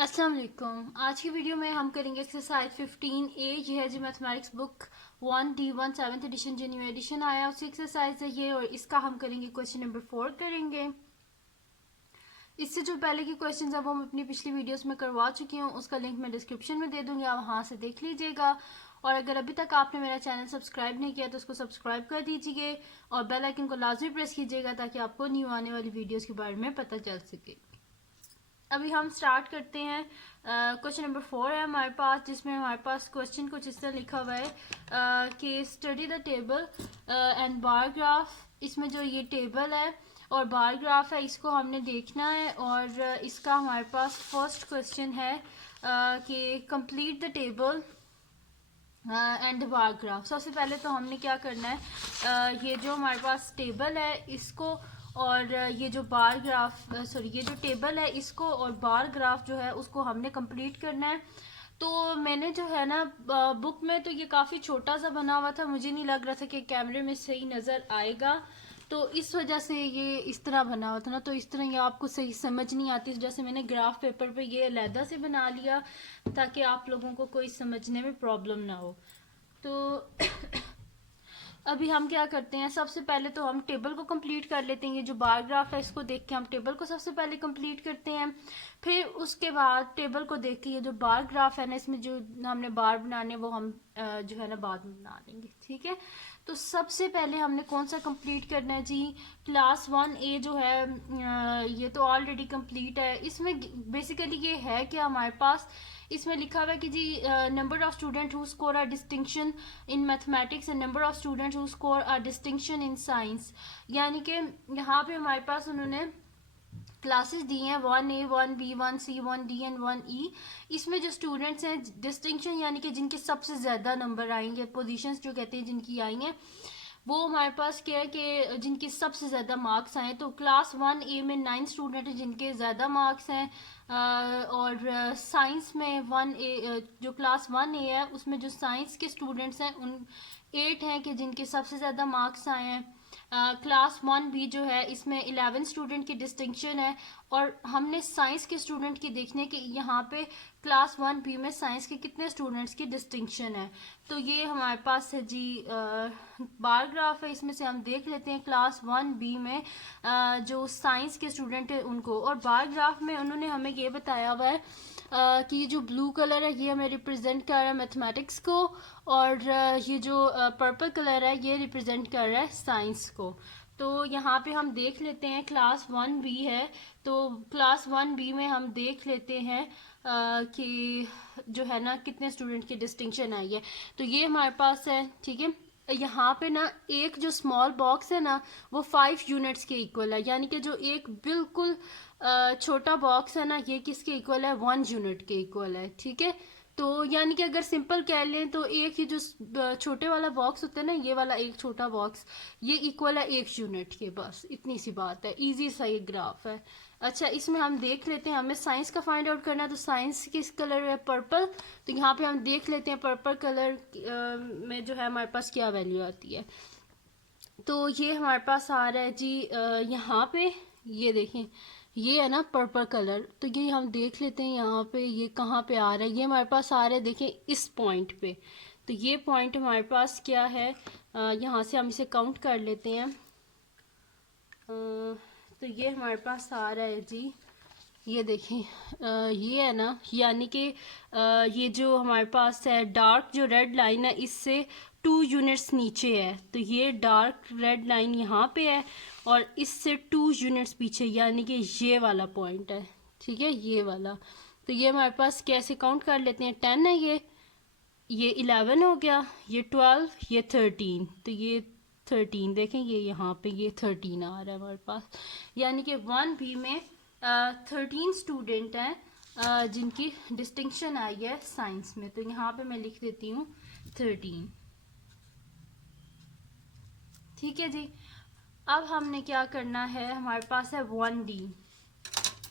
अस्सलाम वालेकुम। आज की वीडियो में हम करेंगे एक्सरसाइज 15A। ये है जी mathematics book 1D1 7th edition जो न्यू एडिशन आया उसी एक्सरसाइज है ये, और इसका हम करेंगे क्वेश्चन नंबर 4 करेंगे। इससे जो पहले की क्वेश्चन है वो हम अपनी पिछली वीडियोस में करवा चुकी हूँ, उसका लिंक मैं डिस्क्रिप्शन में दे दूंगी, आप वहाँ से देख लीजिएगा। और अगर अभी तक आपने मेरा चैनल सब्सक्राइब नहीं किया तो उसको सब्सक्राइब कर दीजिए और बेल आइकन को लाजमी प्रेस कीजिएगा ताकि आपको न्यू आने वाली वीडियोस के बारे में पता चल सके। अभी हम स्टार्ट करते हैं। क्वेश्चन नंबर 4 है हमारे पास, जिसमें हमारे पास क्वेश्चन कुछ इस तरह लिखा हुआ है कि study the table and bar graph. इसमें जो ये टेबल है और बार ग्राफ है इसको हमने देखना है, और इसका हमारे पास फर्स्ट क्वेश्चन है कि complete the table and bar graph. सबसे पहले तो हमने क्या करना है, ये जो हमारे पास टेबल है इसको और ये जो बार ग्राफ ये जो टेबल है इसको और बार ग्राफ जो है उसको हमने कंप्लीट करना है। तो मैंने जो है ना बुक में तो ये काफ़ी छोटा सा बना हुआ था, मुझे नहीं लग रहा था कि कैमरे में सही नज़र आएगा, तो इस वजह से ये इस तरह बना हुआ था ना, तो इस तरह ये आपको सही समझ नहीं आती, इस वजह से मैंने ग्राफ पेपर पे ये अलहदा से बना लिया ताकि आप लोगों को कोई समझने में प्रॉब्लम ना हो। तो अभी हम क्या करते हैं, सबसे पहले तो हम टेबल को कंप्लीट कर लेते हैं। ये जो बार ग्राफ है इसको देख के हम टेबल को सबसे पहले कंप्लीट करते हैं, फिर उसके बाद टेबल को देख के ये जो बार ग्राफ है ना इसमें जो हमने बार बनाने वो हम जो है ना बाद में बना लेंगे, ठीक है। तो सबसे पहले हमने कौन सा कंप्लीट करना है जी, क्लास 1A जो है ये तो ऑलरेडी कंप्लीट है। इसमें बेसिकली ये है कि हमारे पास इसमें लिखा हुआ है कि जी number of student who score a distinction in mathematics and number of student who score a distinction in science. यानी कि यहाँ पे हमारे पास उन्होंने क्लासेस दी हैं 1A 1B 1C 1D and 1E। इसमें जो स्टूडेंट्स हैं डिस्टिंक्शन यानी कि जिनके सबसे ज़्यादा नंबर आएंगे, पोजीशंस जो कहते हैं जिनकी आई हैं, वो हमारे पास क्या है कि जिनके सबसे ज़्यादा मार्क्स आए। तो क्लास 1A में 9 स्टूडेंट हैं जिनके ज़्यादा मार्क्स हैं, और साइंस में 1A जो क्लास 1A है उसमें जो साइंस के स्टूडेंट्स हैं उन 8 हैं कि जिनके सबसे ज़्यादा मार्क्स आए हैं। क्लास 1B जो है इसमें 11 स्टूडेंट की डिस्टिंक्शन है, और हमने साइंस के स्टूडेंट की देखने कि यहाँ पे क्लास 1B में साइंस के कितने स्टूडेंट्स की डिस्टिंक्शन है। तो ये हमारे पास है जी बार ग्राफ है, इसमें से हम देख लेते हैं क्लास 1B में जो साइंस के स्टूडेंट है उनको, और बार ग्राफ में उन्होंने हमें ये बताया हुआ है कि ये जो ब्लू कलर है ये हमें रिप्रेजेंट कर रहा है मैथमेटिक्स को, और ये जो पर्पल कलर है ये रिप्रेजेंट कर रहा है साइंस को। तो यहाँ पे हम देख लेते हैं क्लास 1B है, तो क्लास 1B में हम देख लेते हैं कि जो है ना कितने स्टूडेंट की डिस्टिंक्शन आई है। तो ये हमारे पास है, ठीक है। यहाँ पे ना एक जो स्मॉल बॉक्स है ना वो 5 यूनिट्स के इक्वल है, यानी कि जो एक बिल्कुल छोटा बॉक्स है ना ये किसके इक्वल है, 1 यूनिट के इक्वल है, ठीक है। तो यानी कि अगर सिंपल कह लें तो एक ये जो छोटे वाला बॉक्स होता है ना, ये वाला एक छोटा बॉक्स ये इक्वल है 1 यूनिट के, बस इतनी सी बात है, इजी सा ये ग्राफ है। अच्छा, इसमें हम देख लेते हैं, हमें साइंस का फाइंड आउट करना है, तो साइंस किस कलर है, पर्पल। तो यहाँ पे हम देख लेते हैं पर्पल कलर में जो है हमारे पास क्या वैल्यू आती है। तो ये हमारे पास आ रहा है जी यहाँ पे ये देखें, ये है ना पर्पल कलर, तो ये हम देख लेते हैं यहाँ पे ये कहाँ पे आ रहा है, ये हमारे पास आ रहा है देखें इस पॉइंट पे। तो ये पॉइंट हमारे पास क्या है, यहाँ से हम इसे काउंट कर लेते हैं। तो ये हमारे पास आ रहा है जी, ये देखें ये है ना, यानी कि ये जो हमारे पास है डार्क जो रेड लाइन है इससे 2 यूनिट्स नीचे है, तो ये डार्क रेड लाइन यहाँ पे है और इससे 2 यूनिट्स पीछे, यानी कि ये वाला पॉइंट है, ठीक है, ये वाला। तो ये हमारे पास कैसे काउंट कर लेते हैं, 10 है ये 11 हो गया, ये 12, ये 13, तो ये 13 देखें ये यहाँ पे ये 13 आ रहा है हमारे पास, यानी कि 1B में 13 स्टूडेंट हैं जिनकी डिस्टिंक्शन आई है साइंस में। तो यहाँ पे मैं लिख देती हूँ 13, ठीक है जी। अब हमने क्या करना है, हमारे पास है 1D,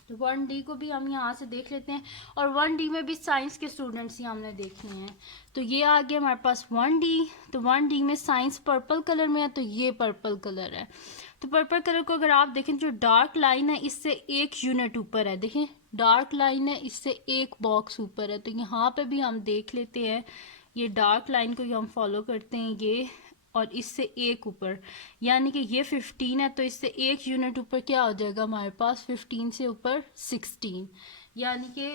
तो 1D को भी हम यहाँ से देख लेते हैं, और 1D में भी साइंस के स्टूडेंट्स ही हमने देखने हैं। तो ये आ गया हमारे पास 1D, तो 1D में साइंस पर्पल कलर में है, तो ये पर्पल कलर है। तो पर्पल कलर को अगर आप देखें जो डार्क लाइन है इससे 1 यूनिट ऊपर है, देखें डार्क लाइन है, इससे एक बॉक्स ऊपर है, तो यहाँ पे भी हम देख लेते हैं, ये डार्क लाइन को हम फॉलो करते हैं ये, और इससे एक ऊपर, यानी कि ये 15 है, तो इससे एक यूनिट ऊपर क्या हो जाएगा हमारे पास, 15 से ऊपर 16, यानी कि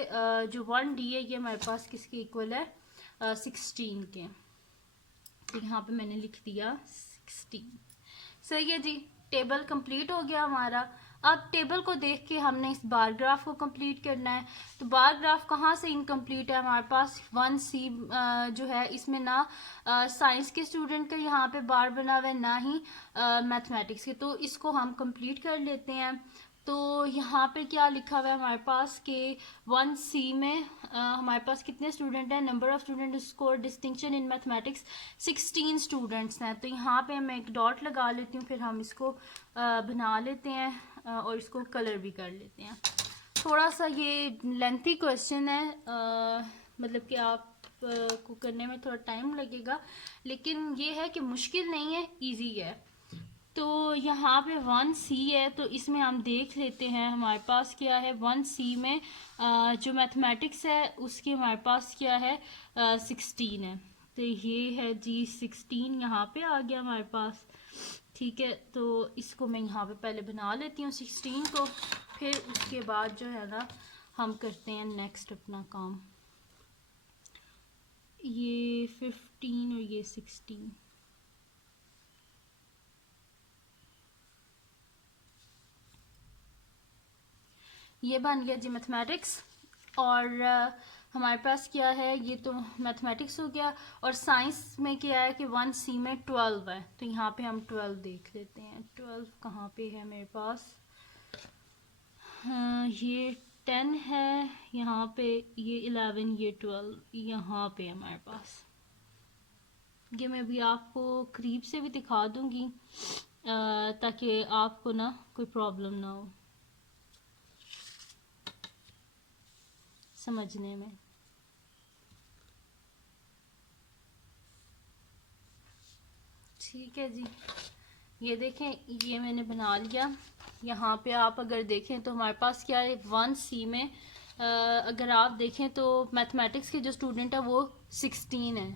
जो 1D है ये हमारे पास किसके इक्वल है, 16 के। तो यहाँ पे मैंने लिख दिया 16। सही है जी, टेबल कंप्लीट हो गया हमारा। अब टेबल को देख के हमने इस बार ग्राफ को कंप्लीट करना है। तो बार ग्राफ कहाँ से इनकम्प्लीट है हमारे पास, 1C जो है इसमें ना साइंस के स्टूडेंट का यहाँ पे बार बना हुआ है, ना ही मैथमेटिक्स के, तो इसको हम कंप्लीट कर लेते हैं। तो यहाँ पे क्या लिखा हुआ है हमारे पास कि 1C में हमारे पास कितने स्टूडेंट हैं, number of student score distinction in mathematics 16 students हैं। तो यहाँ पे मैं एक डॉट लगा लेती हूँ, फिर हम इसको बना लेते हैं और इसको कलर भी कर लेते हैं। थोड़ा सा ये लेंथी क्वेश्चन है, मतलब कि आप को करने में थोड़ा टाइम लगेगा, लेकिन ये है कि मुश्किल नहीं है, इजी है। तो यहाँ पे 1C है, तो इसमें हम देख लेते हैं हमारे पास क्या है। 1C में जो मैथमेटिक्स है उसके हमारे पास क्या है, 16 है। तो ये है जी 16 यहाँ पे आ गया हमारे पास। ठीक है, तो इसको मैं यहाँ पे पहले बना लेती हूँ 16 को, फिर उसके बाद जो है ना हम करते हैं नेक्स्ट अपना काम। ये 15 और ये 16, ये बन गया जी मैथमेटिक्स। और हमारे पास क्या है, ये तो मैथमेटिक्स हो गया। और साइंस में क्या है कि 1C में 12 है, तो यहाँ पे हम 12 देख लेते हैं। 12 कहाँ पे है मेरे पास, हाँ ये 10 है यहाँ पे, ये 11, ये 12 यहाँ पे है हमारे पास। ये मैं भी आपको करीब से भी दिखा दूंगी ताकि आपको ना कोई प्रॉब्लम ना हो समझने में। ठीक है जी, ये देखें, ये मैंने बना लिया। यहाँ पे आप अगर देखें तो हमारे पास क्या है, 1C में अगर आप देखें तो मैथमेटिक्स के जो स्टूडेंट है वो 16 है,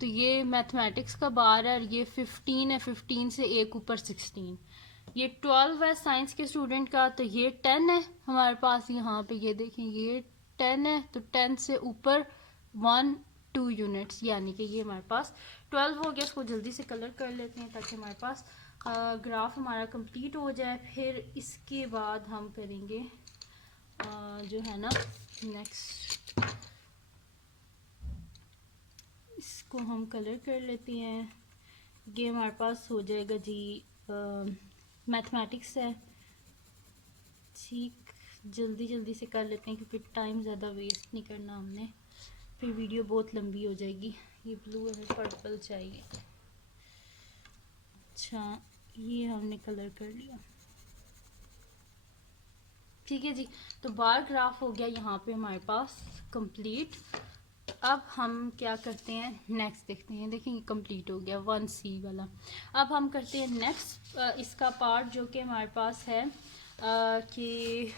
तो ये मैथमेटिक्स का बार है, और ये 15 है, 15 से एक ऊपर 16। ये 12 है साइंस के स्टूडेंट का, तो ये 10 है हमारे पास। यहाँ पे ये देखें, ये 10 है, तो 10 से ऊपर 1-2 यूनिट्स, यानी कि ये हमारे पास 12 हो गया। इसको जल्दी से कलर कर लेते हैं ताकि हमारे पास ग्राफ हमारा कंप्लीट हो जाए। फिर इसके बाद हम करेंगे जो है ना नेक्स्ट, इसको हम कलर कर लेते हैं। ये हमारे पास हो जाएगा जी मैथमेटिक्स है। ठीक, जल्दी जल्दी से कर लेते हैं क्योंकि टाइम ज़्यादा वेस्ट नहीं करना हमने, फिर वीडियो बहुत लंबी हो जाएगी। ये ब्लू हमें पर्पल चाहिए। अच्छा, ये हमने कलर कर लिया। ठीक है जी, तो बार ग्राफ हो गया यहाँ पे हमारे पास कंप्लीट। अब हम क्या करते हैं, नेक्स्ट देखते हैं। देखिए, कंप्लीट हो गया 1C वाला। अब हम करते हैं नेक्स्ट इसका पार्ट, जो कि हमारे पास है कि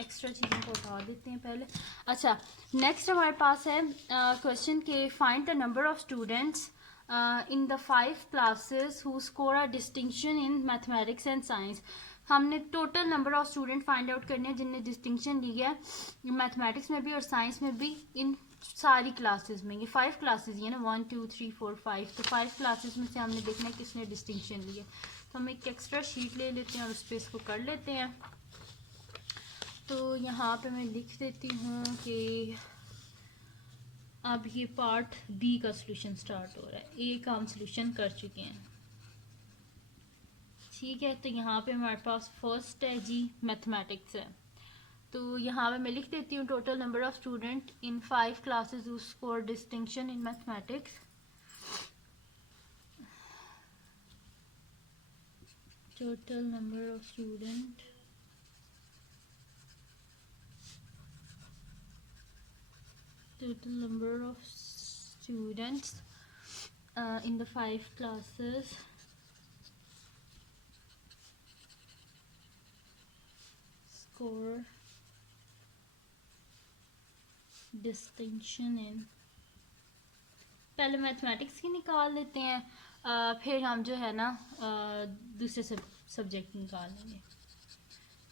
एक्स्ट्रा चीज़ों को हटा देते हैं पहले। अच्छा, नेक्स्ट हमारे पास है क्वेश्चन के find the number of students in the 5 classes who score a distinction in mathematics and science. हमने total number of student find out करने हैं जिनने डिस्टिंक्शन ली है मैथमेटिक्स में भी और साइंस में भी, इन सारी क्लासेस में। ये 5 क्लासेस ये ना, 1 2 3 4 5, तो 5 क्लासेस में से हमने देखना है किसने डिस्टिंक्शन ली है। तो हम एक एक्स्ट्रा शीट ले लेते हैं और उस पर इसको कर लेते हैं। तो यहाँ पे मैं लिख देती हूँ कि अब ये पार्ट बी का सोल्यूशन स्टार्ट हो रहा है। ए का हम सोल्यूशन कर चुके हैं। ठीक है, तो यहाँ पे हमारे पास फर्स्ट है जी मैथमेटिक्स है। तो यहाँ पे मैं लिख देती हूँ total number of student in 5 classes who score distinction in mathematics. Total number of student in the 5 classes score distinction in, पहले मैथमेटिक्स की निकाल लेते हैं, फिर हम जो है ना दूसरे सब्जेक्ट निकाल लेंगे।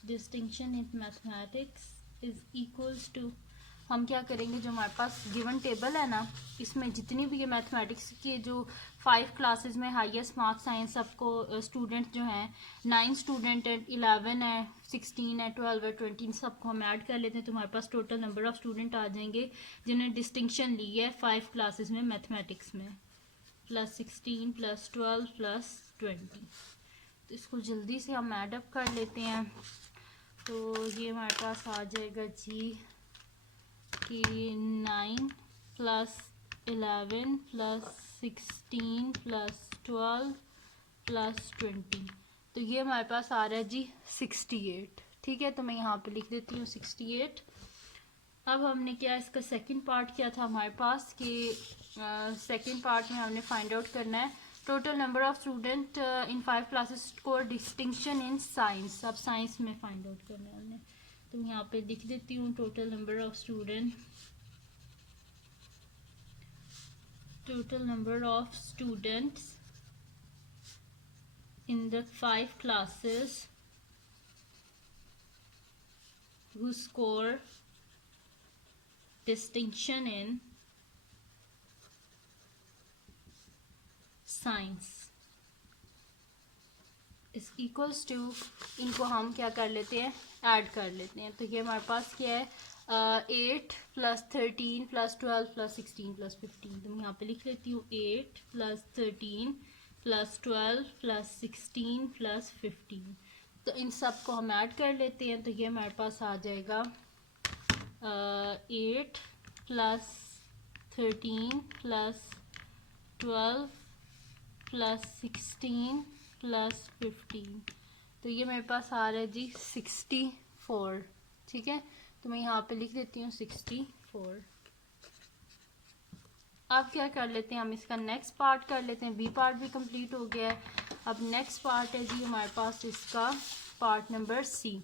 Distinction in mathematics is equals to, हम क्या करेंगे, जो हमारे पास गिवन टेबल है ना, इसमें जितनी भी ये मैथमेटिक्स की जो 5 क्लासेस में हाईएस्ट मार्क्स आए सबको स्टूडेंट जो हैं 9 स्टूडेंट है, 11 है, 16 है, 12 है, 20, सबको हम ऐड कर लेते हैं तो हमारे पास टोटल नंबर ऑफ स्टूडेंट आ जाएंगे जिन्होंने डिस्टिंक्शन ली है 5 क्लासेस में मैथमेटिक्स में, +16 +12 +20। तो इसको जल्दी से हम ऐडअप कर लेते हैं। तो ये हमारे पास आ जाएगा जी कि 9 + 11 + 16 + 12 + 20, तो ये हमारे पास आ रहा है जी 68। ठीक है, तो मैं यहाँ पे लिख देती हूँ 68। अब हमने क्या इसका सेकंड पार्ट किया था हमारे पास कि सेकंड पार्ट में हमने फाइंड आउट करना है total number of student in 5 classes score distinction in science. अब साइंस में फाइंड आउट करना है हमने, तो यहाँ पे लिख देती हूँ total number of students in the 5 classes who score distinction in science is equals to, इनको हम क्या कर लेते हैं, ऐड कर लेते हैं। तो ये हमारे पास क्या है 8 + 13 + 12 + 16 + 15, तो मैं यहाँ पे लिख लेती हूँ 8 + 13 + 12 + 16 + 15। तो इन सब को हम ऐड कर लेते हैं, तो ये हमारे पास आ जाएगा 8 + 13 + 12 + 16 + 15, तो ये मेरे पास आ रहा है जी 64। ठीक है, तो मैं यहाँ पे लिख देती हूँ 64। अब क्या कर लेते हैं, हम इसका नेक्स्ट पार्ट कर लेते हैं। बी पार्ट भी कंप्लीट हो गया है। अब नेक्स्ट पार्ट है जी हमारे पास इसका part number C.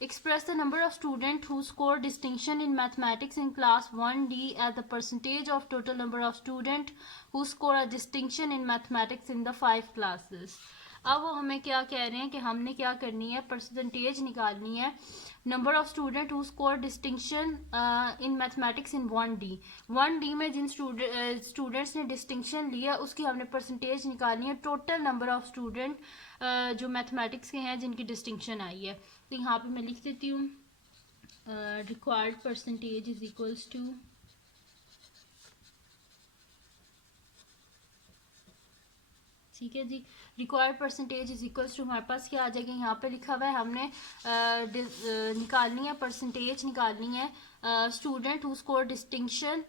Express the number of students who score distinction in mathematics in class 1D as the percentage of total number of students who score a distinction in mathematics in the 5 classes। अब वो हमें क्या कह रहे हैं कि हमने क्या करनी है, परसेंटेज निकालनी है number of student who score distinction in mathematics in 1D। 1D में जिन स्टूडेंट्स ने डिस्टिंक्शन लिया उसकी हमने परसेंटेज निकालनी है टोटल नंबर ऑफ स्टूडेंट जो मैथमेटिक्स के हैं जिनकी डिस्टिंक्शन आई है। तो यहाँ पे मैं लिख देती हूँ required percentage is equals to, ठीक है जी, required percentage is equals to हमारे पास क्या आ जाएगा, यहाँ पे लिखा हुआ है हमने निकालनी है, परसेंटेज निकालनी है student who score distinction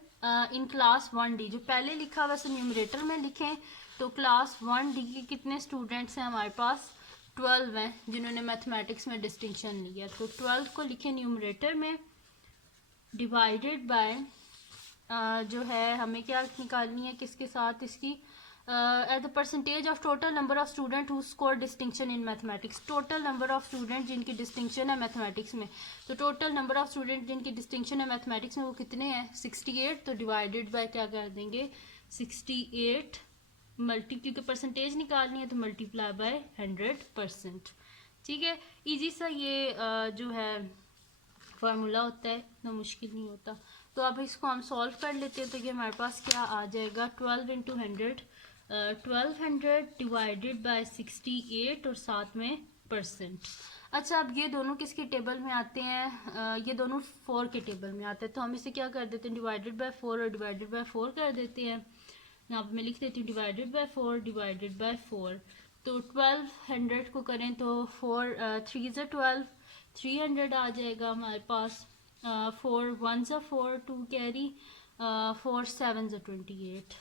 in class 1D। जो पहले लिखा हुआ है न्यूमरेटर में लिखें, तो क्लास 1D के कितने स्टूडेंट्स हैं हमारे पास 12 हैं जिन्होंने मैथमेटिक्स में डिस्टिंक्शन लिया। तो 12 को लिखें न्यूमरेटर में, डिवाइडेड बाय जो है हमें क्या निकालनी है किसके साथ, इसकी at the percentage of total number of student who score distinction in mathematics. Total number of student जिनकी डिस्टिंक्शन है मैथमेटिक्स में, तो टोटल नंबर ऑफ स्टूडेंट जिनकी डिस्टिंक्शन है मैथमेटिक्स में वो कितने हैं 68। तो डिवाइडेड बाय क्या कर देंगे 68 क्योंकि परसेंटेज निकालनी है तो मल्टीप्लाई बाय 100%। ठीक है, इजी सा ये जो है फार्मूला होता है, इतना मुश्किल नहीं होता। तो अब इसको हम सॉल्व कर लेते हैं, तो ये हमारे पास क्या आ जाएगा 12 × 100, 1200 डिवाइडेड बाय 68 और साथ में परसेंट। अच्छा, अब ये दोनों किसके टेबल में आते हैं, ये दोनों 4 के टेबल में आते हैं, तो हम इसे क्या कर देते हैं डिवाइडेड बाय 4 और डिवाइडेड बाय 4 कर देते हैं। यहाँ पर मैं लिख देती हूँ डिवाइडेड बाय 4 डिवाइडेड बाय 4। तो 1200 को करें तो 4 3 × 12 300 आ जाएगा हमारे पास, 4 1 × 4 2 कैरी, 4 7 × 28।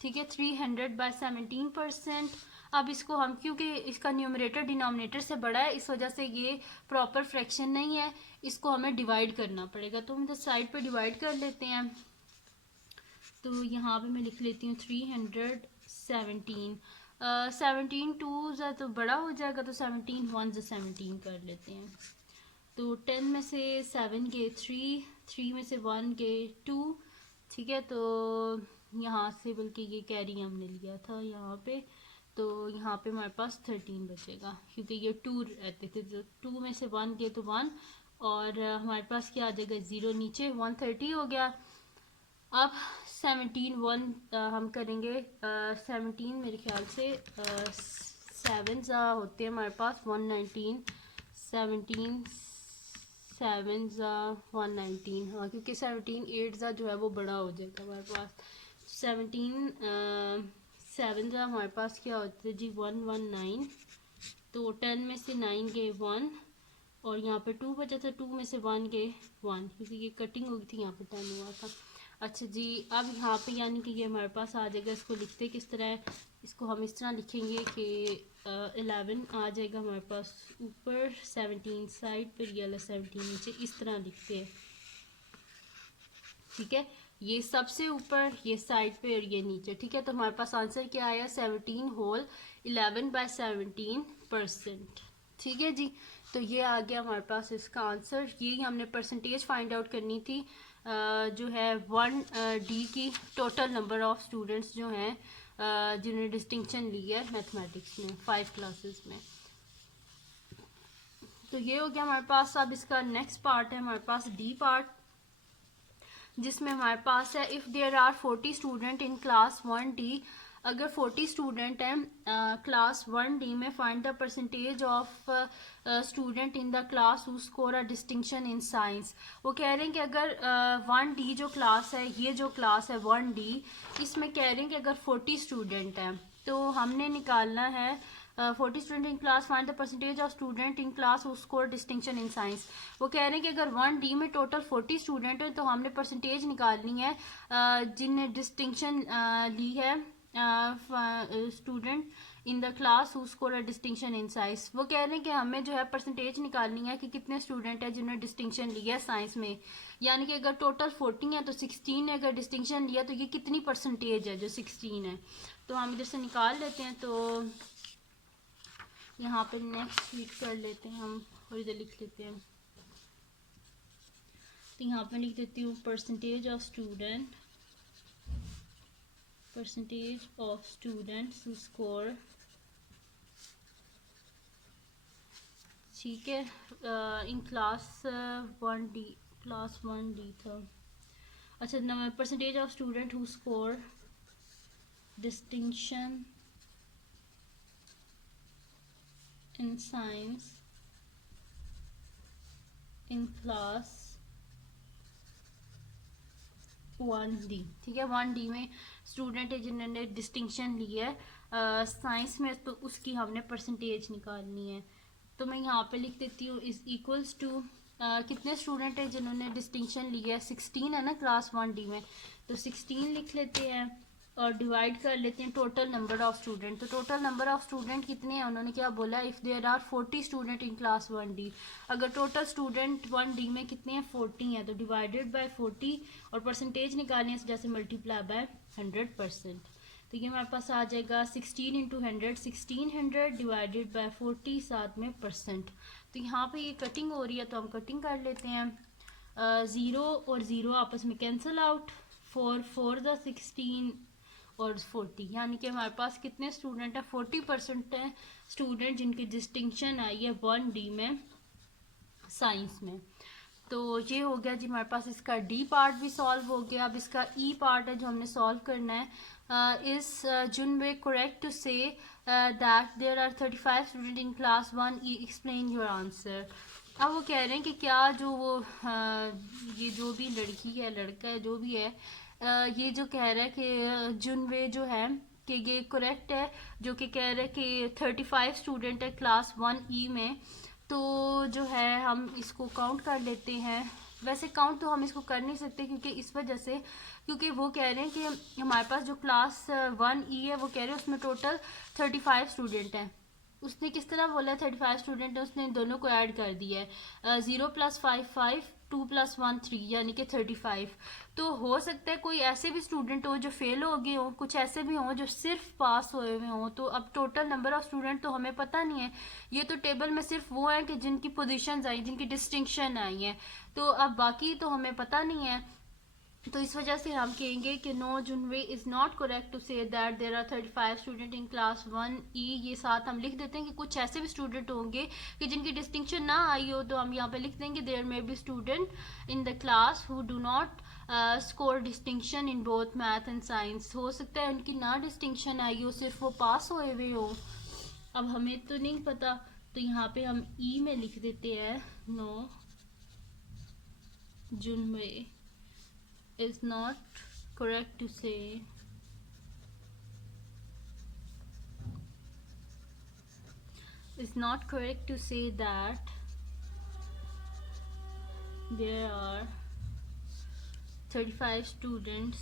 ठीक है, 300/17%। अब इसको हम क्योंकि इसका न्यूमरेटर डिनोमिनेटर से बड़ा है इस वजह से ये प्रॉपर फ्रैक्शन नहीं है, इसको हमें डिवाइड करना पड़ेगा। तो हम इधर साइड पे डिवाइड कर लेते हैं। तो यहाँ पे मैं लिख लेती हूँ 317, 17 2 तो बड़ा हो जाएगा, तो 17 1 17 कर लेते हैं। तो 10 में से 7 गए 3 में से 1 गए 2, ठीक है। तो यहाँ से बल्कि ये कैरी हमने लिया था यहाँ पे, तो यहाँ पे हमारे पास 13 बचेगा क्योंकि ये 2 रहते थे, तो 2 में से 1 गए तो 1, और हमारे पास क्या आ जाएगा 0 नीचे, 130 हो गया। अब 17 हम करेंगे 17 मेरे ख्याल से 7 होते हैं हमारे पास 119, 17 7 119, हाँ क्योंकि 17 8 जो है वो बड़ा हो जाएगा हमारे पास। 17 7 हमारे पास क्या होता है जी 119, तो 10 में से 9 गए 1, और यहाँ पे 2 बचा था, 2 में से 1 गए 1, क्योंकि ये कटिंग हुई थी यहाँ पे 10 हुआ था। अच्छा जी, अब यहाँ पे यानी कि ये हमारे पास आ जाएगा। इसको लिखते किस तरह है, इसको हम इस तरह लिखेंगे कि 11 आ जाएगा हमारे पास ऊपर, 17 साइड पर, ये वाला 17 नीचे, इस तरह लिखते हैं, ठीक है। ये सबसे ऊपर, ये साइड पे और ये नीचे, ठीक है। तो हमारे पास आंसर क्या आया 17 होल 11/17%, ठीक है जी। तो ये आ गया हमारे पास इसका आंसर। ये हमने परसेंटेज फाइंड आउट करनी थी जो है 1D की टोटल नंबर ऑफ स्टूडेंट्स जो हैं जिन्होंने डिस्टिंक्शन ली है मैथमेटिक्स में 5 क्लासेस में। तो ये हो गया हमारे पास। अब इसका नेक्स्ट पार्ट है हमारे पास डी पार्ट, जिसमें हमारे पास है if there are 40 student in class 1D, अगर 40 स्टूडेंट हैं क्लास 1D में, find the percentage of student in the class who score a distinction in science. वो कह रहे हैं कि अगर 1D जो क्लास है, ये जो क्लास है 1D, इसमें कह रहे हैं कि अगर 40 स्टूडेंट हैं तो हमने निकालना है 40 student in class, find the percentage of student in class who score distinction in science. वो कह रहे हैं कि अगर 1D में टोटल 40 स्टूडेंट है तो हमने परसेंटेज निकालनी है जिनने डिस्टिंक्शन ली है student in the class who score a distinction in science. वो कह रहे हैं कि हमें जो है परसेंटेज निकालनी है कि कितने स्टूडेंट है जिन्होंने डिस्टिंक्शन लिया है साइंस में, यानी कि अगर टोटल 40 है तो 16 ने अगर डिस्टिंक्शन लिया तो ये कितनी परसेंटेज है जो 16 है। तो हम इधर से निकाल लेते हैं, तो यहाँ पे नेक्स्ट शीट कर लेते हैं हम और इधर लिख लेते हैं। तो यहाँ पे लिख देती हूँ percentage of student, percentage of students who score, ठीक है, इन क्लास 1D, क्लास 1D था। अच्छा, percentage of student who score distinction in science in class 1D, ठीक है। 1D में स्टूडेंट है जिन्होंने डिस्टिंक्शन ली है साइंस में, तो उसकी हमने परसेंटेज निकालनी है। तो मैं यहाँ पे लिख देती हूँ इज इक्वल्स टू कितने स्टूडेंट है जिन्होंने डिस्टिंक्शन ली है, 16 है ना क्लास 1D में, तो 16 लिख लेते हैं और डिवाइड कर लेते हैं टोटल नंबर ऑफ स्टूडेंट। तो टोटल नंबर ऑफ स्टूडेंट कितने हैं, उन्होंने क्या बोला, if there are 40 student in class 1D, अगर टोटल स्टूडेंट 1D में कितने हैं 40 हैं, तो डिवाइडेड बाय 40 और परसेंटेज निकालने है जैसे मल्टीप्लाई बाय 100%। तो ये हमारे पास आ जाएगा 16 इंटू 100, 1600 डिवाइडेड बाय 40, साथ में परसेंट। तो यहाँ पे ये कटिंग हो रही है तो हम कटिंग कर लेते हैं। 0 और 0 आपस में कैंसिल आउट, 4 4 द 16 और 40, यानी कि हमारे पास कितने स्टूडेंट है 40% है स्टूडेंट जिनकी डिस्टिंक्शन आई है 1D में साइंस में। तो ये हो गया जी हमारे पास इसका डी पार्ट भी सॉल्व हो गया। अब इसका ई पार्ट है जो हमने सॉल्व करना है। Is Junwei correct to say that there are 35 student in class 1E, explain your answer. अब वो कह रहे हैं कि क्या जो वो ये जो भी लड़की है लड़का है जो भी है ये जो कह रहा है कि जुनवे जो है कि ये करेक्ट है, जो कि कह रहा है कि 35 स्टूडेंट है क्लास 1E में, तो जो है हम इसको काउंट कर लेते हैं। वैसे काउंट तो हम इसको कर नहीं सकते क्योंकि इस वजह से, क्योंकि वो कह रहे हैं कि हमारे पास जो क्लास 1E है वो कह रहे हैं उसमें टोटल 35 स्टूडेंट हैं, उसने किस तरह बोला है 35 स्टूडेंट है, उसने इन दोनों को ऐड कर दिया है। 0+5 5, 2+1 3, यानी कि 35। तो हो सकता है कोई ऐसे भी स्टूडेंट हो जो फेल हो गए हों, कुछ ऐसे भी हों जो सिर्फ पास हुए हुए हों। तो अब टोटल नंबर ऑफ स्टूडेंट तो हमें पता नहीं है, ये तो टेबल में सिर्फ वो है कि जिनकी पोजीशंस आई, जिनकी डिस्टिंक्शन आई है। तो अब बाकी तो हमें पता नहीं है। तो इस वजह से हम कहेंगे कि no Junwei is not correct to say that there are 35 student in class 1E। ये साथ हम लिख देते हैं कि कुछ ऐसे भी स्टूडेंट होंगे कि जिनकी डिस्टिंक्शन ना आई हो, तो हम यहाँ पे लिख देंगे there may be student in the class who do not score distinction in both math and science. हो सकता है उनकी ना डिस्टिंक्शन आई हो, सिर्फ वो पास हुए हुए हो। अब हमें तो नहीं पता, तो यहाँ पे हम ई में लिख देते हैं no जुनवे is not correct to say that there are 35 students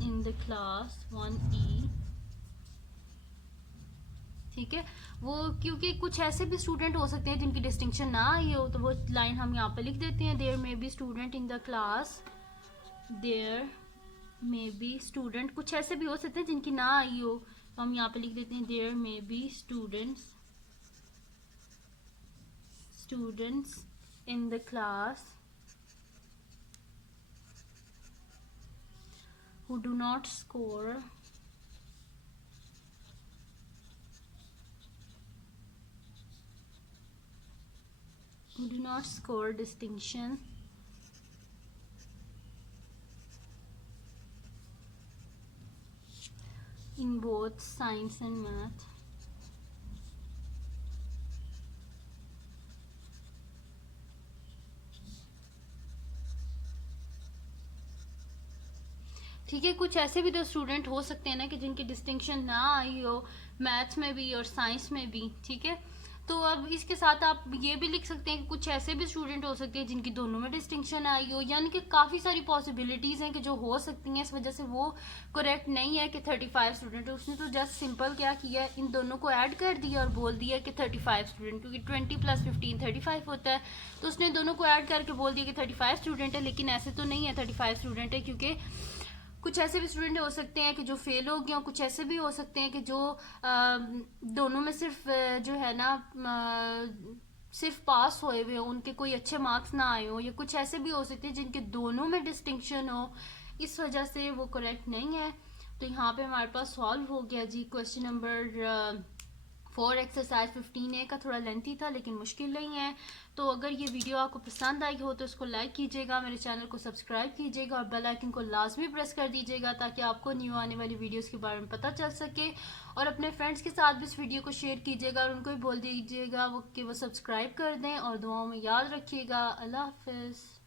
in the class 1E। ठीक है, वो क्योंकि कुछ ऐसे भी स्टूडेंट हो सकते हैं जिनकी डिस्टिंक्शन ना आई हो, तो वो लाइन हम यहाँ पे लिख देते हैं there may be student in the class, there may be student, कुछ ऐसे भी हो सकते हैं जिनकी ना आई हो, तो हम यहाँ पे लिख देते हैं there may be students in the class who do not score distinction in both science and math। ठीक है, कुछ ऐसे भी तो स्टूडेंट हो सकते हैं ना कि जिनकी डिस्टिंक्शन ना आई हो मैथ्स में भी और साइंस में भी। ठीक है, तो अब इसके साथ आप ये भी लिख सकते हैं कि कुछ ऐसे भी स्टूडेंट हो सकते हैं जिनकी दोनों में डिस्टिंक्शन आई हो, यानी कि काफ़ी सारी पॉसिबिलिटीज़ हैं कि जो हो सकती हैं। इस वजह से वो करेक्ट नहीं है कि 35 स्टूडेंट। उसने तो जस्ट सिंपल क्या किया, इन दोनों को ऐड कर दिया और बोल दिया कि 35 स्टूडेंट, क्योंकि 20 + 15 35 होता है। तो उसने दोनों को ऐड करके बोल दिया कि 35 स्टूडेंट है, लेकिन ऐसे तो नहीं है 35 स्टूडेंट है, क्योंकि कुछ ऐसे भी स्टूडेंट हो सकते हैं कि जो फेल हो गए, कुछ ऐसे भी हो सकते हैं कि जो दोनों में सिर्फ जो है ना सिर्फ पास हुए हुए हो, उनके कोई अच्छे मार्क्स ना आए हो, या कुछ ऐसे भी हो सकते हैं जिनके दोनों में डिस्टिंक्शन हो। इस वजह से वो करेक्ट नहीं है। तो यहाँ पे हमारे पास सॉल्व हो गया जी क्वेश्चन नंबर 4 एक्सरसाइज 15A का। थोड़ा लेंथी था लेकिन मुश्किल नहीं है। तो अगर ये वीडियो आपको पसंद आई हो तो इसको लाइक कीजिएगा, मेरे चैनल को सब्सक्राइब कीजिएगा और बेल आइकन को लाजमी प्रेस कर दीजिएगा ताकि आपको न्यू आने वाली वीडियोस के बारे में पता चल सके। और अपने फ्रेंड्स के साथ भी इस वीडियो को शेयर कीजिएगा और उनको भी बोल दीजिएगा कि वो सब्सक्राइब कर दें, और दुआओं में याद रखिएगा। अल्लाह हाफिज़।